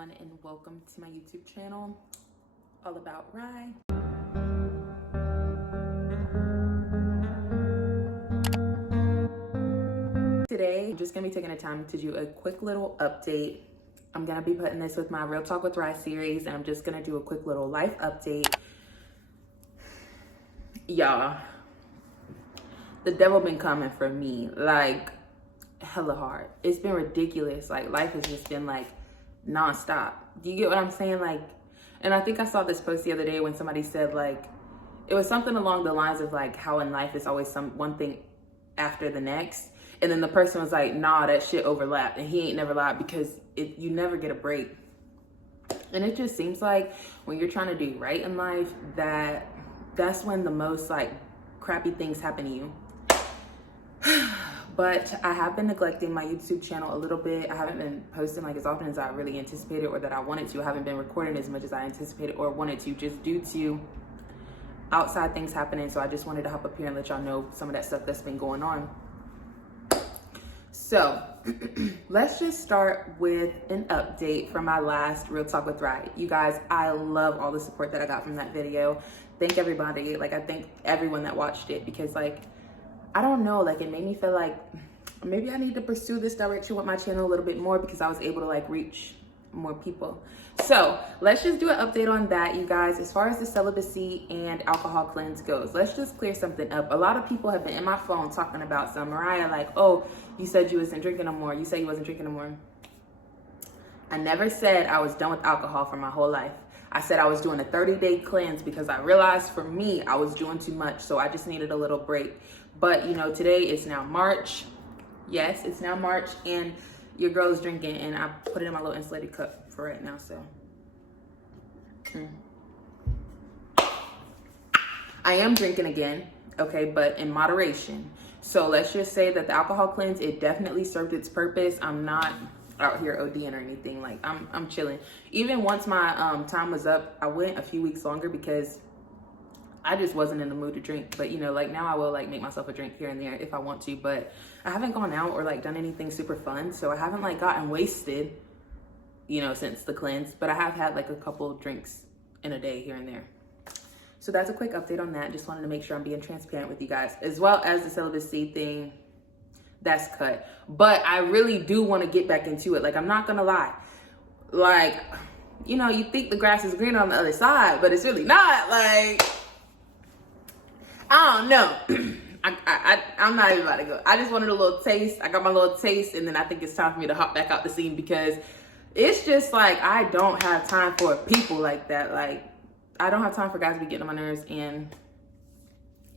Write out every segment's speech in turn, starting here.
everyone, and welcome to my YouTube channel, all about Riii. Today, I'm just gonna be taking the time to do a quick little update. I'm gonna be putting this with my Real Talk with Riii series, and I'm just gonna do a quick little life update. Y'all, the devil been coming for me, like, hella hard. It's been ridiculous. Like, life has just been like nonstop. Do you get what I'm saying? Like, and I think I saw this post the other day when somebody said, like, it was something along the lines of like how in life it's always one thing after the next, and then the person was like, nah, that shit overlapped, and he ain't never lied, because you never get a break. And it just seems like when you're trying to do right in life, that's when the most like crappy things happen to you. But I have been neglecting my YouTube channel a little bit. I haven't been posting like as often as I really anticipated or that I wanted to. I haven't been recording as much as I anticipated or wanted to, just due to outside things happening. So I just wanted to hop up here and let y'all know some of that stuff that's been going on. So let's just start with an update from my last Real Talk with Riii. You guys, I love all the support that I got from that video. Thank everybody. Like, I thank everyone that watched it, because like, I don't know, like, it made me feel like maybe I need to pursue this direction with my channel a little bit more, because I was able to like reach more people. So let's just do an update on that, you guys. As far as the celibacy and alcohol cleanse goes, let's just clear something up. A lot of people have been in my phone talking about some Mariah, like, oh, you said you wasn't drinking no more. You said you wasn't drinking no more. I never said I was done with alcohol for my whole life. I said I was doing a 30-day cleanse because I realized for me, I was doing too much. So I just needed a little break. But you know, today is now March. Yes, it's now March, and your girl is drinking, and I put it in my little insulated cup for right now, so. I am drinking again, okay, but in moderation. So let's just say that the alcohol cleanse, it definitely served its purpose. I'm not out here ODing or anything. Like, I'm chilling. Even once my time was up, I went a few weeks longer because I just wasn't in the mood to drink. But you know, like, now I will like make myself a drink here and there if I want to, but I haven't gone out or like done anything super fun. So I haven't like gotten wasted, you know, since the cleanse, but I have had like a couple drinks in a day here and there. So that's a quick update on that. Just wanted to make sure I'm being transparent with you guys, as well as the celibacy thing. That's cut. But I really do want to get back into it. Like, I'm not gonna lie. Like, you know, you think the grass is greener on the other side, but it's really not. Like, I don't know. I'm not even about to go. I just wanted a little taste. I got my little taste, and then I think it's time for me to hop back out the scene, because it's just like, I don't have time for people like that. Like, I don't have time for guys to be getting on my nerves, and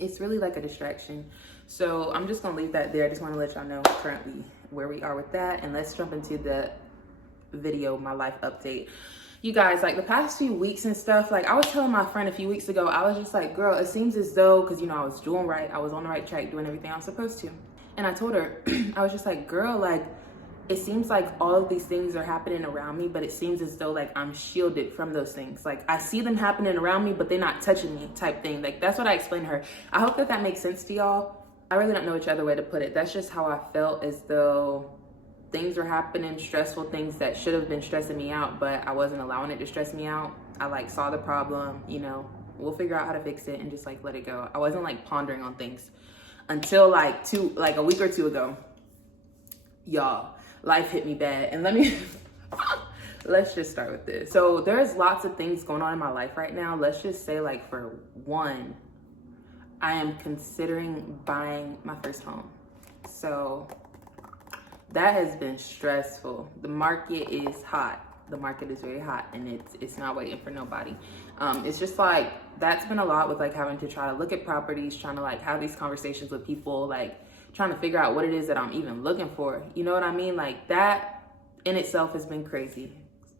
it's really like a distraction. So I'm just gonna leave that there. I just want to let y'all know currently where we are with that, and let's jump into the video, my life update. You guys, like, the past few weeks and stuff, like, I was telling my friend a few weeks ago, I was just like, girl, it seems as though, because you know, I was doing right, I was on the right track, doing everything I was supposed to. And I told her, I was just like, girl, like, it seems like all of these things are happening around me, but it seems as though like I'm shielded from those things. Like, I see them happening around me, but they're not touching me, type thing. Like, that's what I explained to her. I hope that that makes sense to y'all. I really don't know which other way to put it. That's just how I felt, as though things were happening, stressful things that should have been stressing me out, but I wasn't allowing it to stress me out. I like saw the problem, you know, we'll figure out how to fix it and just like let it go. I wasn't like pondering on things until like a week or two ago. Y'all, life hit me bad. And let's just start with this. So there's lots of things going on in my life right now. Let's just say, like, for one, I am considering buying my first home. So that has been stressful. The market is hot. The market is very hot, and it's not waiting for nobody. It's just like, that's been a lot with like having to try to look at properties, trying to like have these conversations with people, like trying to figure out what it is that I'm even looking for. You know what I mean? Like, that in itself has been crazy,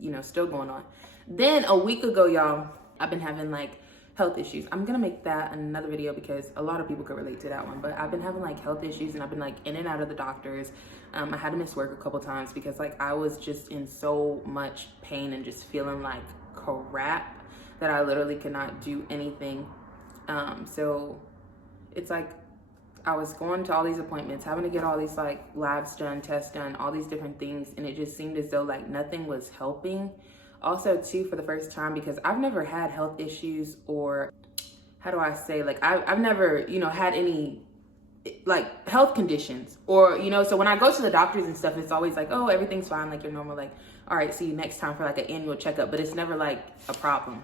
you know, still going on. Then a week ago, y'all, I've been having like health issues. I'm gonna make that another video because a lot of people could relate to that one, but I've been having like health issues, and I've been like in and out of the doctors. I had to miss work a couple times because like I was just in so much pain and just feeling like crap that I literally could not do anything. So it's like, I was going to all these appointments, having to get all these like labs done, tests done, all these different things, and it just seemed as though like nothing was helping. Also too, for the first time, because I've never had health issues, or how do I say, like I've never, you know, had any like health conditions, or, you know, so when I go to the doctors and stuff, it's always like, oh, everything's fine, like you're normal, like, all right, see you next time for like an annual checkup, but it's never like a problem.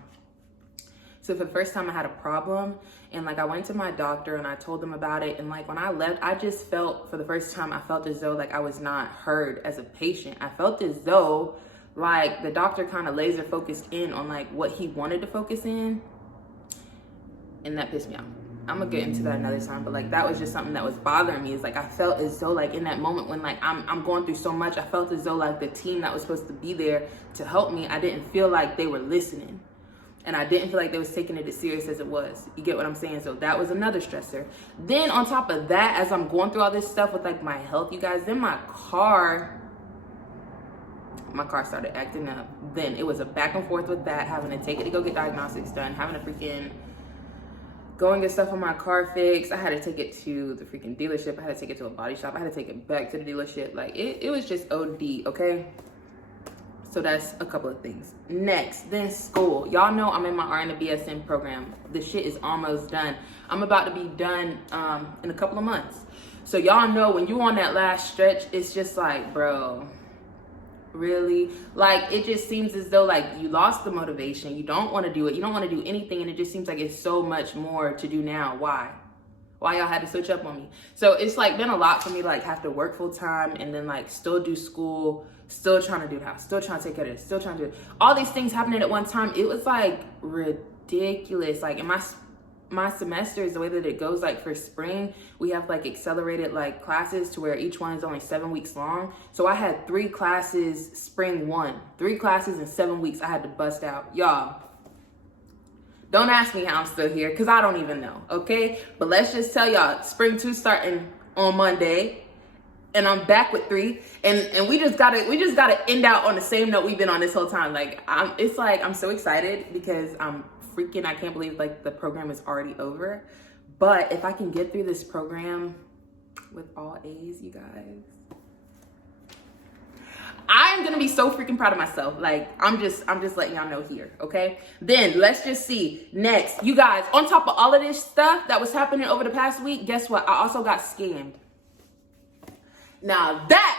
So for the first time I had a problem, and like I went to my doctor and I told them about it, and like when I left, I just felt, for the first time, I felt as though like I was not heard as a patient. I felt as though like the doctor kind of laser focused in on like what he wanted to focus in, and that pissed me off. I'm gonna get into that another time, but like that was just something that was bothering me. Is like I felt as though like in that moment when like I'm going through so much, I felt as though like the team that was supposed to be there to help me, I didn't feel like they were listening, and I didn't feel like they was taking it as serious as it was. You get what I'm saying? So that was another stressor. Then on top of that, as I'm going through all this stuff with like my health, you guys, then my car started acting up. Then it was a back and forth with that, having to take it to go get diagnostics done, having to freaking go and get stuff on my car fixed. I had to take it to the freaking dealership. I had to take it to a body shop. I had to take it back to the dealership. Like it was just OD, okay? So that's a couple of things. Next, then school. Y'all know I'm in my RN and BSN program. The shit is almost done. I'm about to be done in a couple of months. So y'all know when you on that last stretch, it's just like, bro, really? Like it just seems as though like you lost the motivation. You don't want to do it. You don't want to do anything, and it just seems like it's so much more to do now. Why y'all had to switch up on me? So it's like been a lot for me to like have to work full time and then like still do school, still trying to do the house, still trying to take care of this, still trying to do all these things happening at one time. It was like ridiculous. Like in my semesters, the way that it goes, like for spring, we have like accelerated like classes to where each one is only 7 weeks long. So I had 3 classes spring 1, 3 classes in 7 weeks I had to bust out. Y'all, don't ask me how I'm still here, because I don't even know, okay? But let's just tell y'all, spring 2 starting on Monday, and I'm back with 3, and we just gotta end out on the same note we've been on this whole time. Like it's like I'm so excited because I can't believe like the program is already over. But if I can get through this program with all A's, you guys, I am gonna be so freaking proud of myself. Like I'm just letting y'all know here, okay? Then let's just see next, you guys. On top of all of this stuff that was happening over the past week, guess what? I also got scammed. Now that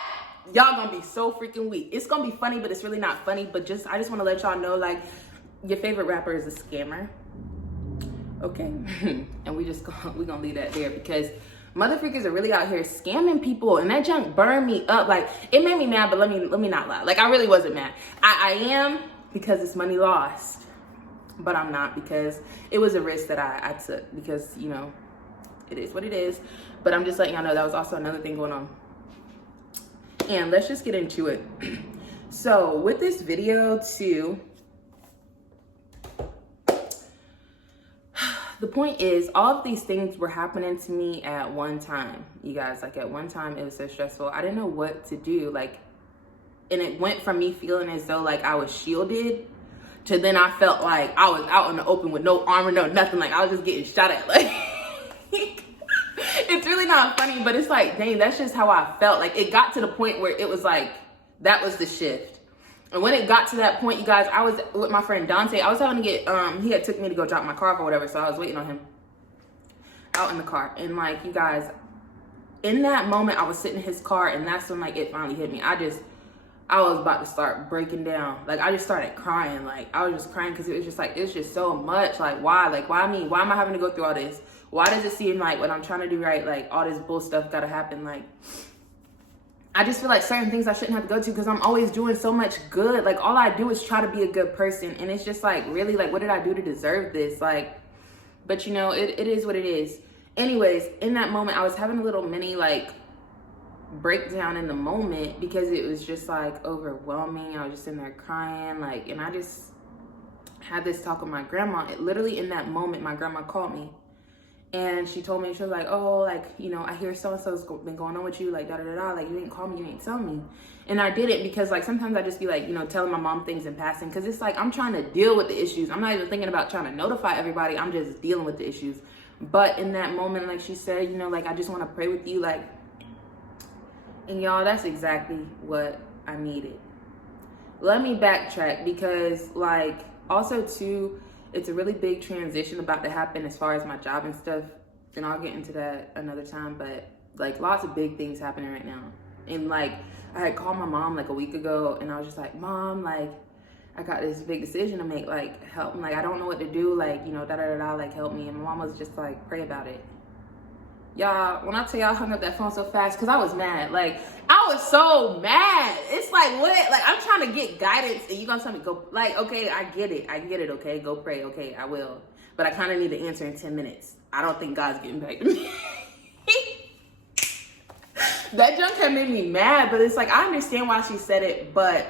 y'all gonna be so freaking weak. It's gonna be funny, but it's really not funny. But I just want to let y'all know, like, your favorite rapper is a scammer, okay? And we gonna leave that there, because motherfuckers are really out here scamming people, and that junk burned me up. Like it made me mad, but let me not lie. Like I really wasn't mad. I am, because it's money lost, but I'm not, because it was a risk that I took, because you know it is what it is. But I'm just letting y'all know that was also another thing going on. And let's just get into it. So with this video too, the point is, all of these things were happening to me at one time, you guys. Like at one time, it was so stressful. I didn't know what to do. Like, and it went from me feeling as though like I was shielded to then I felt like I was out in the open with no armor, no nothing. Like I was just getting shot at. Like, it's really not funny, but it's like, dang, that's just how I felt. Like it got to the point where it was like, that was the shift. And when it got to that point, you guys, I was with my friend Dante. I was having to get, he had took me to go drop my car off or whatever. So I was waiting on him out in the car. And like, you guys, in that moment, I was sitting in his car, and that's when like it finally hit me. I was about to start breaking down. Like I just started crying. Like I was just crying because it was just like, it's just so much. Like why? Like why me? Why am I having to go through all this? Why does it seem like when I'm trying to do right, like all this bull stuff gotta happen? Like I just feel like certain things I shouldn't have to go to, because I'm always doing so much good. Like all I do is try to be a good person, and it's just like, really, like what did I do to deserve this? Like, but you know, it is what it is. Anyways, in that moment, I was having a little mini like breakdown in the moment, because it was just like overwhelming. I was just in there crying, like, and I just had this talk with my grandma. Literally in that moment, my grandma called me. And she told me, she was like, oh, like, you know, I hear so-and-so's been going on with you, like, da-da-da-da, like, you ain't call me, you ain't tell me. And I did it because, like, sometimes I just be, like, you know, telling my mom things in passing, because it's like, I'm trying to deal with the issues. I'm not even thinking about trying to notify everybody. I'm just dealing with the issues. But in that moment, like she said, you know, like, I just want to pray with you, like, and y'all, that's exactly what I needed. Let me backtrack, because like, also too, it's a really big transition about to happen as far as my job and stuff, and I'll get into that another time. But like, lots of big things happening right now. And like, I had called my mom like a week ago, and I was just like, Mom, like, I got this big decision to make, like, help me, like, I don't know what to do, like, you know, like, help me. And my mom was just like, pray about it. Y'all, when I tell y'all I hung up that phone so fast, because I was mad. Like, I was so mad. It's like, what? Like, I'm trying to get guidance, and you gonna tell me, go, like, okay, I get it, okay, go pray, okay, I will. But I kind of need the answer in 10 minutes. I don't think God's getting back to me. That junk had made me mad, but it's like, I understand why she said it, but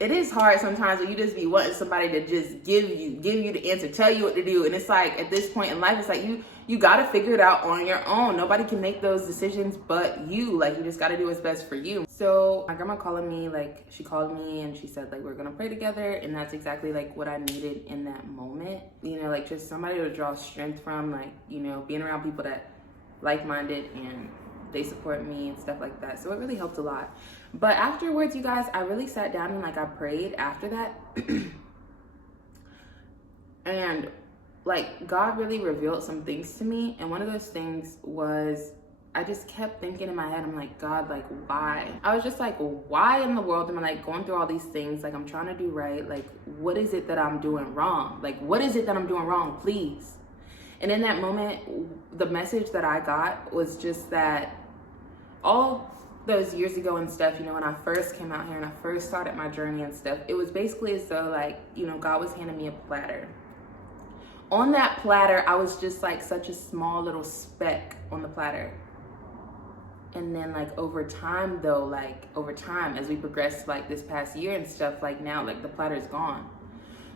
it is hard sometimes when you just be wanting somebody to just give you the answer, tell you what to do. And it's like, at this point in life, it's like, you got to figure it out on your own. Nobody can make those decisions but you. Like, you just got to do what's best for you. So my grandma calling me, like, she called me and she said, like, we're going to pray together. And that's exactly like what I needed in that moment. You know, like, just somebody to draw strength from, like, you know, being around people that like-minded and they support me and stuff like that. So it really helped a lot. But afterwards, you guys, I really sat down and like, I prayed after that. And like, God really revealed some things to me. And one of those things was, I just kept thinking in my head, I'm like, God, like, why? I was just like, why in the world am I like going through all these things? Like, I'm trying to do right. Like, what is it that I'm doing wrong? Like, what is it that I'm doing wrong? Please. And in that moment, the message that I got was just that all those years ago and stuff, you know, when I first came out here and I first started my journey and stuff, it was basically as though, like, you know, God was handing me a platter. On that platter, I was just like such a small little speck on the platter. And then like over time though, like over time as we progressed like this past year and stuff, like now like the platter's gone.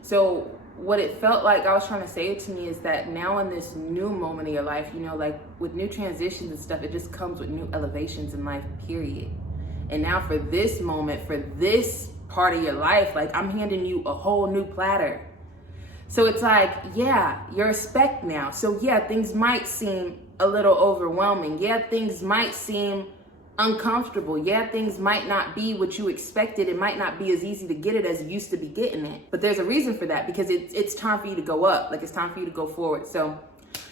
So what it felt like I was trying to say to me is that now in this new moment of your life, you know, like with new transitions and stuff, it just comes with new elevations in life, period. And now for this moment, for this part of your life, like I'm handing you a whole new platter. So it's like, yeah, you're a speck now. So yeah, things might seem a little overwhelming. Yeah, things might seem uncomfortable. Yeah, things might not be what you expected. It might not be as easy to get it as you used to be getting it. But there's a reason for that, because it's time for you to go up. Like, it's time for you to go forward. So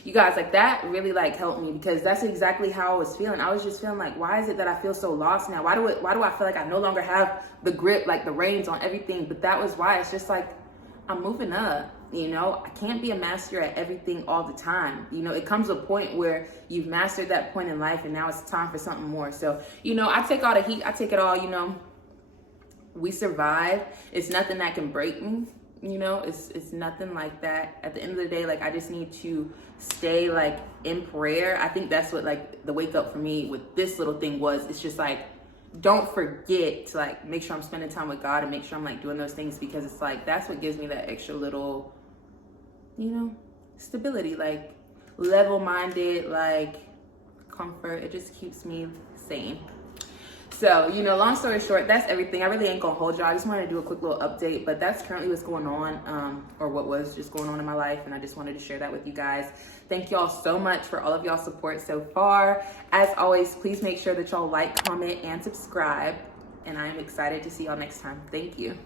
you guys, like, that really like helped me, because that's exactly how I was feeling. I was just feeling like, why is it that I feel so lost now? Why do I feel like I no longer have the grip, like the reins on everything? But that was why. It's just like, I'm moving up. You know, I can't be a master at everything all the time. You know, it comes to a point where you've mastered that point in life and now it's time for something more. So, you know, I take all the heat, I take it all, you know, we survive. It's nothing that can break me. You know, it's nothing like that. At the end of the day, like, I just need to stay like in prayer. I think that's what like the wake up for me with this little thing was. It's just like, don't forget to like make sure I'm spending time with God and make sure I'm like doing those things, because it's like that's what gives me that extra little, you know, stability, like level-minded, like comfort. It just keeps me sane. So, you know, long story short, that's everything. I really ain't gonna hold y'all. I just wanted to do a quick little update, but that's currently what's going on, or what was just going on in my life, and I just wanted to share that with you guys. Thank y'all so much for all of y'all support so far. As always, please make sure that y'all like, comment, and subscribe, and I'm excited to see y'all next time. Thank you.